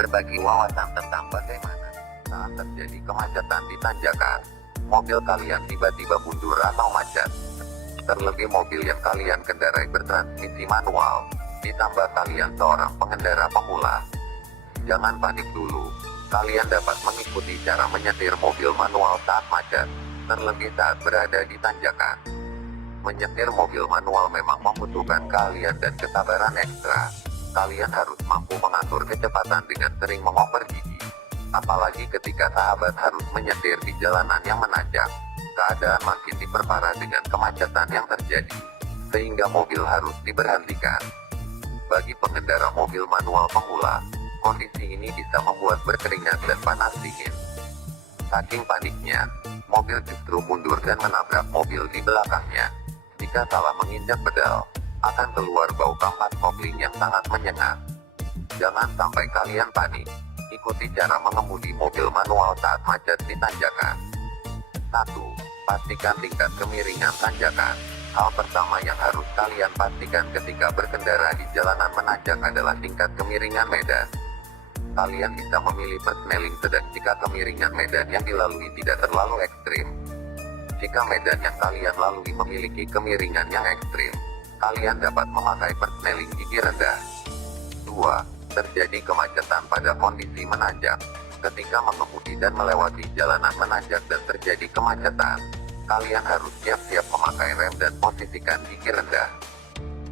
berbagi wawasan tentang bagaimana saat terjadi kemacetan di tanjakan, mobil kalian tiba-tiba mundur atau macet. Terlebih mobil yang kalian kendarai bertransmisi manual, ditambah kalian seorang pengendara pemula. Jangan panik dulu, kalian dapat mengikuti cara menyetir mobil manual saat macet, terlebih saat berada di tanjakan. Menyetir mobil manual memang membutuhkan keahlian dan kesabaran ekstra. Kalian harus mampu mengatur kecepatan dengan sering mengoper gigi. Apalagi ketika sahabat harus menyetir di jalanan yang menanjak. Keadaan makin diperparah dengan kemacetan yang terjadi, sehingga mobil harus diberhentikan. Bagi pengendara mobil manual pemula, kondisi ini bisa membuat berkeringat dan panas dingin. Saking paniknya, mobil justru mundur dan menabrak mobil di belakangnya. Jika salah menginjak pedal, akan keluar bau kampas kopling yang sangat menyengat. Jangan sampai kalian panik. Ikuti cara mengemudi mobil manual saat macet di tanjakan. 1. Pastikan tingkat kemiringan tanjakan. Hal pertama yang harus kalian pastikan ketika berkendara di jalanan menanjak adalah tingkat kemiringan medan. Kalian bisa memilih persneling sedang jika kemiringan medan yang dilalui tidak terlalu ekstrim. Jika medan yang kalian lalui memiliki kemiringan yang ekstrim, kalian dapat memakai persneling gigi rendah. 2. Terjadi kemacetan pada kondisi menanjak. Ketika mengemudi dan melewati jalanan menanjak dan terjadi kemacetan, kalian harus siap-siap memakai rem dan posisikan gigi rendah.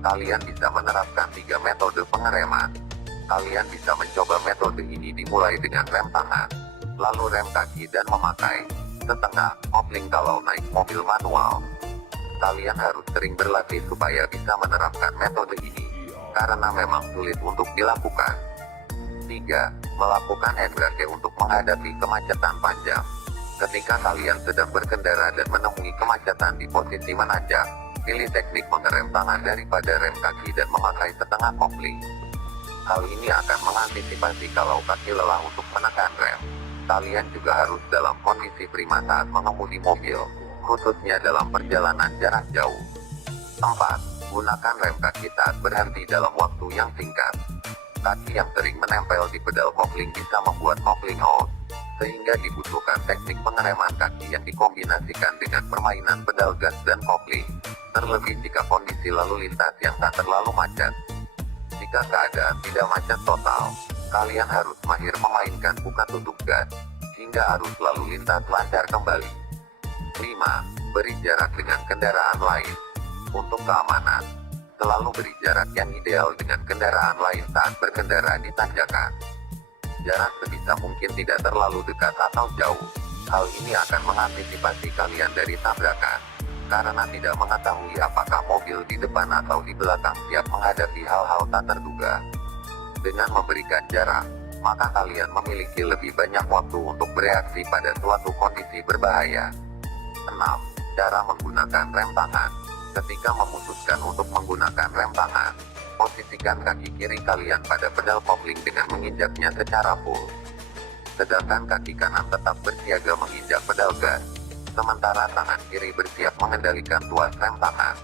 Kalian bisa menerapkan 3 metode pengereman. Kalian bisa mencoba metode ini dimulai dengan rem tangan, lalu rem kaki dan memakai setengah kopling kalau naik mobil manual. Kalian harus sering berlatih supaya bisa menerapkan metode ini, karena memang sulit untuk dilakukan. 3. Melakukan hand brake untuk menghadapi kemacetan panjang. Ketika kalian sedang berkendara dan menemui kemacetan di posisi menanjak, pilih teknik mengerem tangan daripada rem kaki dan memakai setengah kopling. Hal ini akan mengantisipasi kalau kaki lelah untuk menekan rem. Kalian juga harus dalam kondisi prima saat mengemudi mobil, khususnya dalam perjalanan jarak jauh. 4. Gunakan rem kaki saat berhenti dalam waktu yang singkat. Kaki yang sering menempel di pedal kopling bisa membuat kopling out, sehingga dibutuhkan teknik pengereman kaki yang dikombinasikan dengan permainan pedal gas dan kopling, terlebih jika kondisi lalu lintas yang tak terlalu macet. Jika keadaan tidak macet total, kalian harus mahir memainkan buka tutup gas, hingga arus lalu lintas lancar kembali. 5. Beri jarak dengan kendaraan lain. Untuk keamanan, selalu beri jarak yang ideal dengan kendaraan lain saat berkendara di tanjakan. Jarak sebisa mungkin tidak terlalu dekat atau jauh. Hal ini akan mengantisipasi kalian dari tabrakan, karena tidak mengetahui apakah mobil di depan atau di belakang siap menghadapi hal-hal tak terduga. Dengan memberikan jarak, maka kalian memiliki lebih banyak waktu untuk bereaksi pada suatu kondisi berbahaya. 6. Cara menggunakan rem tangan. Ketika memutuskan untuk menggunakan rem tangan, posisikan kaki kiri kalian pada pedal kopling dengan menginjaknya secara full. Sedangkan kaki kanan tetap bersiaga menginjak pedal gas, sementara tangan kiri bersiap mengendalikan tuas rem tangan.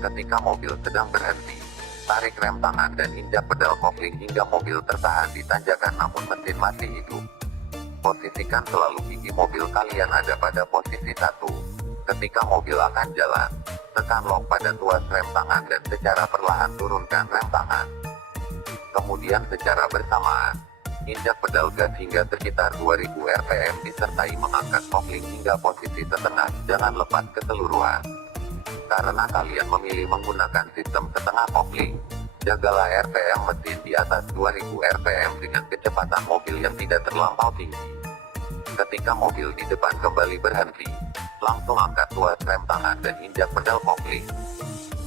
Ketika mobil sedang berhenti, tarik rem tangan dan injak pedal kopling hingga mobil tertahan di tanjakan namun mesin masih hidup. Posisikan selalu gigi mobil kalian ada pada posisi 1. Ketika mobil akan jalan, tekan lock pada tuas rem tangan dan secara perlahan turunkan rem tangan. Kemudian secara bersamaan, injak pedal gas hingga sekitar 2000 rpm disertai mengangkat kopling hingga posisi setengah, jangan lepas keseluruhan. Karena kalian memilih menggunakan sistem setengah kopling, jagalah RPM mesin di atas 2000 rpm dengan kecepatan mobil yang tidak terlampau tinggi. Ketika mobil di depan kembali berhenti, langsung angkat tuas rem tangan dan injak pedal kopling.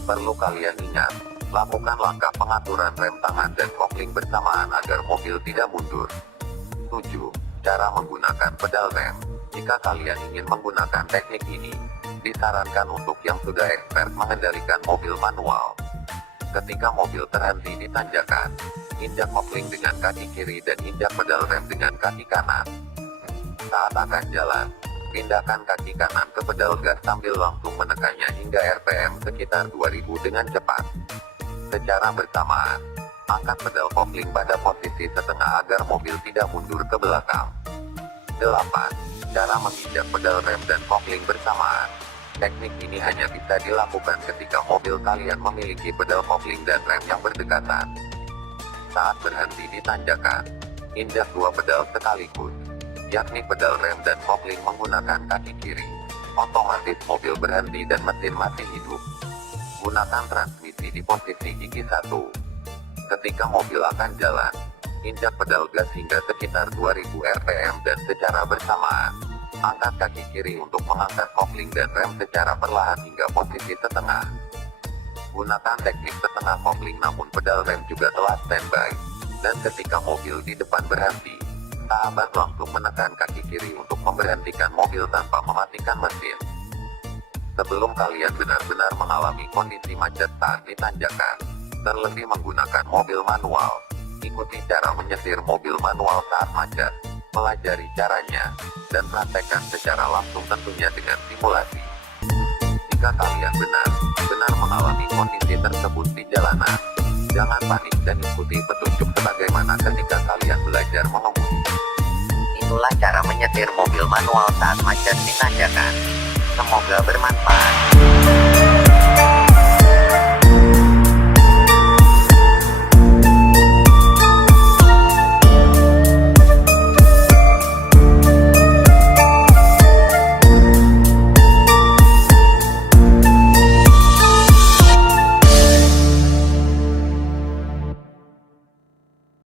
Perlu kalian ingat, lakukan langkah pengaturan rem tangan dan kopling bersamaan agar mobil tidak mundur. 7. Cara menggunakan pedal rem. Jika kalian ingin menggunakan teknik ini, disarankan untuk yang sudah expert mengendalikan mobil manual. Ketika mobil terhenti di tanjakan, injak kopling dengan kaki kiri dan injak pedal rem dengan kaki kanan. Saat akan jalan, pindahkan kaki kanan ke pedal gas sambil langsung menekannya hingga RPM sekitar 2000 dengan cepat. Secara bersamaan, Angkat pedal kopling pada posisi setengah agar mobil tidak mundur ke belakang. 8. Cara menginjak pedal rem dan kopling bersamaan. Teknik ini hanya bisa dilakukan ketika mobil kalian memiliki pedal kopling dan rem yang berdekatan. Saat berhenti di tanjakan, injak dua pedal sekaligus, yakni pedal rem dan kopling menggunakan kaki kiri. Otomatis mobil berhenti dan mesin masih hidup. Gunakan transmisi di posisi gigi 1. Ketika mobil akan jalan, injak pedal gas hingga sekitar 2000 rpm dan secara bersamaan. Angkat kaki kiri untuk mengangkat kopling dan rem secara perlahan hingga posisi setengah. Gunakan teknik setengah kopling namun pedal rem juga telah standby. Dan ketika mobil di depan berhenti, sahabat langsung menekan kaki kiri untuk memberhentikan mobil tanpa mematikan mesin. Sebelum kalian benar-benar mengalami kondisi macet saat di tanjakan, terlebih menggunakan mobil manual, ikuti cara menyetir mobil manual saat macet, pelajari caranya, dan praktekkan secara langsung tentunya dengan simulasi. Jika kalian benar-benar mengalami kondisi tersebut di jalanan, jangan panik dan ikuti petunjuk sebagaimana ketika kalian belajar mengemudi. Itulah cara menyetir mobil manual saat macet di tanjakan. Semoga bermanfaat.